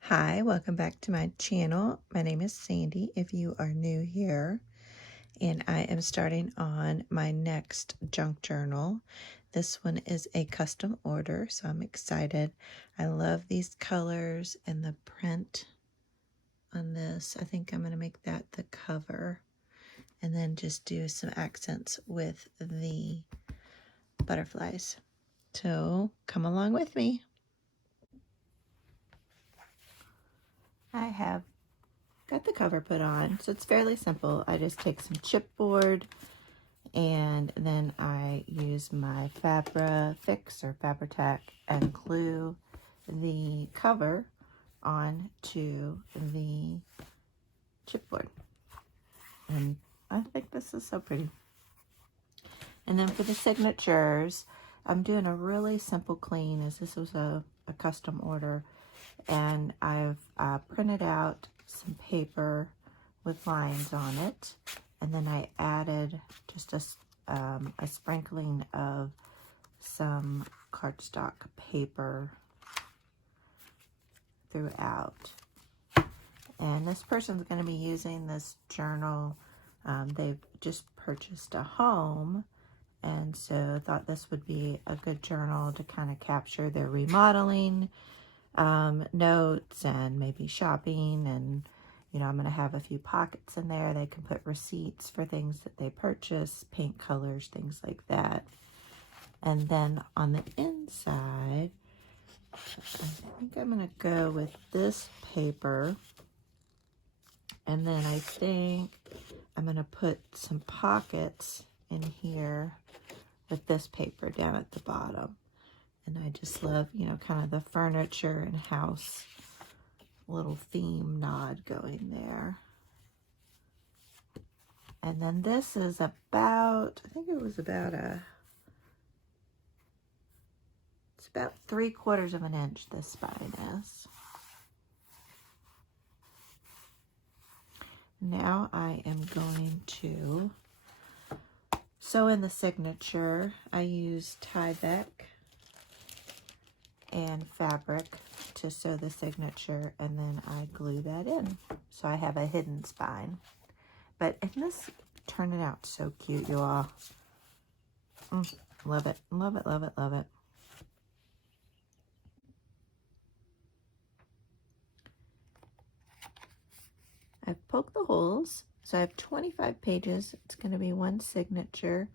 Hi, welcome back to my channel. My name is Sandy if you are new here, and I am starting on my next junk journal. This one is a custom order, so I'm excited. I love these colors and the print on this. I think I'm going to make that the cover and then just do some accents with the butterflies. So come along with me. I have got the cover put on, so it's fairly simple. I just take some chipboard and then I use my Fix or Fabri-Tac and glue the cover onto the chipboard. And I think this is so pretty. And then for the signatures, I'm doing a really simple clean, as this was a custom order, and I've printed out some paper with lines on it, and then I added just a sprinkling of some cardstock paper throughout. And this person's going to be using this journal. They've just purchased a home, and so I thought this would be a good journal to kind of capture their remodeling notes and maybe shopping. And you know, I'm going to have a few pockets in there. They can put receipts for things that they purchase, paint colors, things like that. And then on the inside, I think I'm going to go with this paper. And then I think I'm going to put some pockets in here with this paper down at the bottom. And I just love, you know, kind of the furniture and house little theme nod going there. And then this is about, I think it was about it's about 3/4 of an inch, this spine is. Now I am going to sew in the signature. I use Tyvek and fabric to sew the signature, and then I glue that in. So I have a hidden spine. But isn't this turning out so cute, you all? Love it, love it, love it, love it. I've poked the holes, so I have 25 pages. It's going to be one signature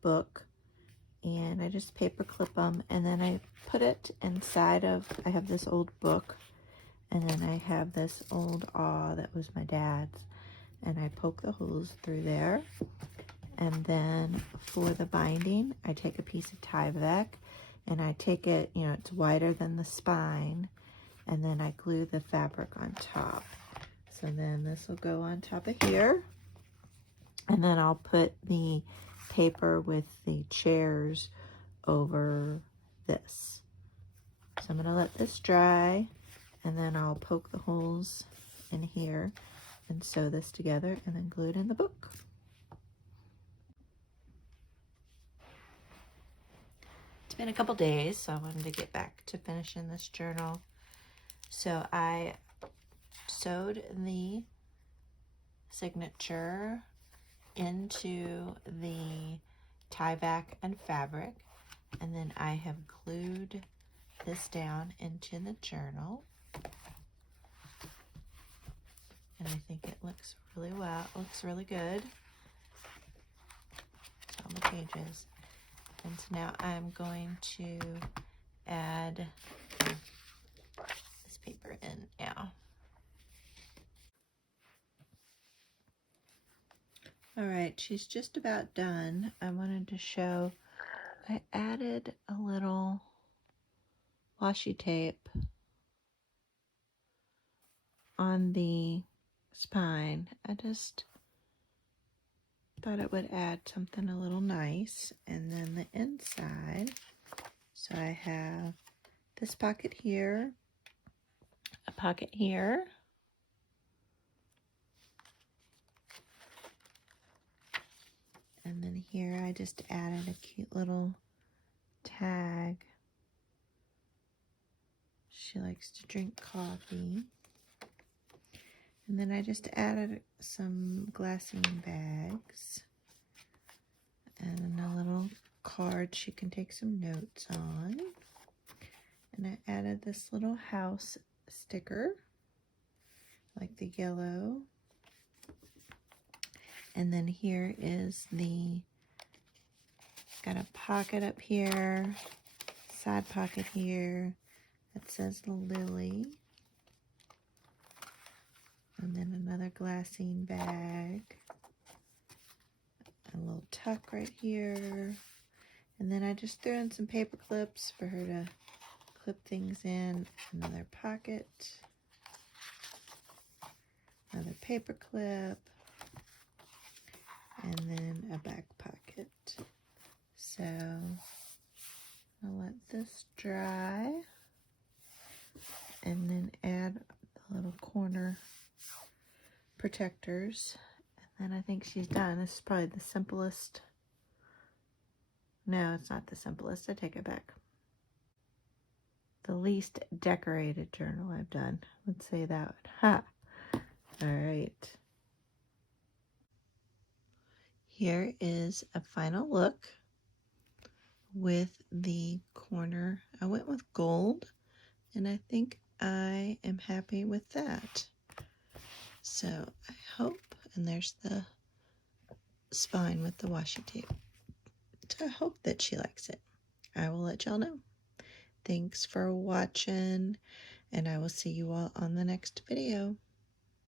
book, and I just paper clip them, and then I put it inside of, I have this old book, and then I have this old awl that was my dad's, and I poke the holes through there. And then for the binding, I take a piece of Tyvek, and I take it, you know, it's wider than the spine, and then I glue the fabric on top. So then this will go on top of here, and then I'll put the paper with the chairs over this. So I'm going to let this dry, and then I'll poke the holes in here and sew this together and then glue it in the book. It's been a couple days, so I wanted to get back to finishing this journal. So I sewed the signature into the Tyvek and fabric, and then I have glued this down into the journal, and I think it looks really well. It looks really good. It's on the pages. And so now I'm going to add this paper in now. All right, she's just about done. I wanted to show, I added a little washi tape on the spine. I just thought it would add something a little nice. And then the inside, so I have this pocket here, a pocket here, and then here I just added a cute little tag She likes to drink coffee. And then I just added some glassine bags and a little card she can take some notes on. And I added this little house sticker, like the yellow. And then here is got a pocket up here, side pocket here that says Lily. And then another glassine bag, a little tuck right here. And then I just threw in some paper clips for her to clip things in. Another pocket, another paper clip, and then a back pocket. So I'll let this dry and then add the little corner protectors. And then I think she's done. This is probably the simplest. No, it's not the simplest. I take it back. The least decorated journal I've done. Let's say that. Ha! All right. Here is a final look with the corner. I went with gold, and I think I am happy with that. So I hope, and there's the spine with the washi tape. So I hope that she likes it. I will let y'all know. Thanks for watching, and I will see you all on the next video.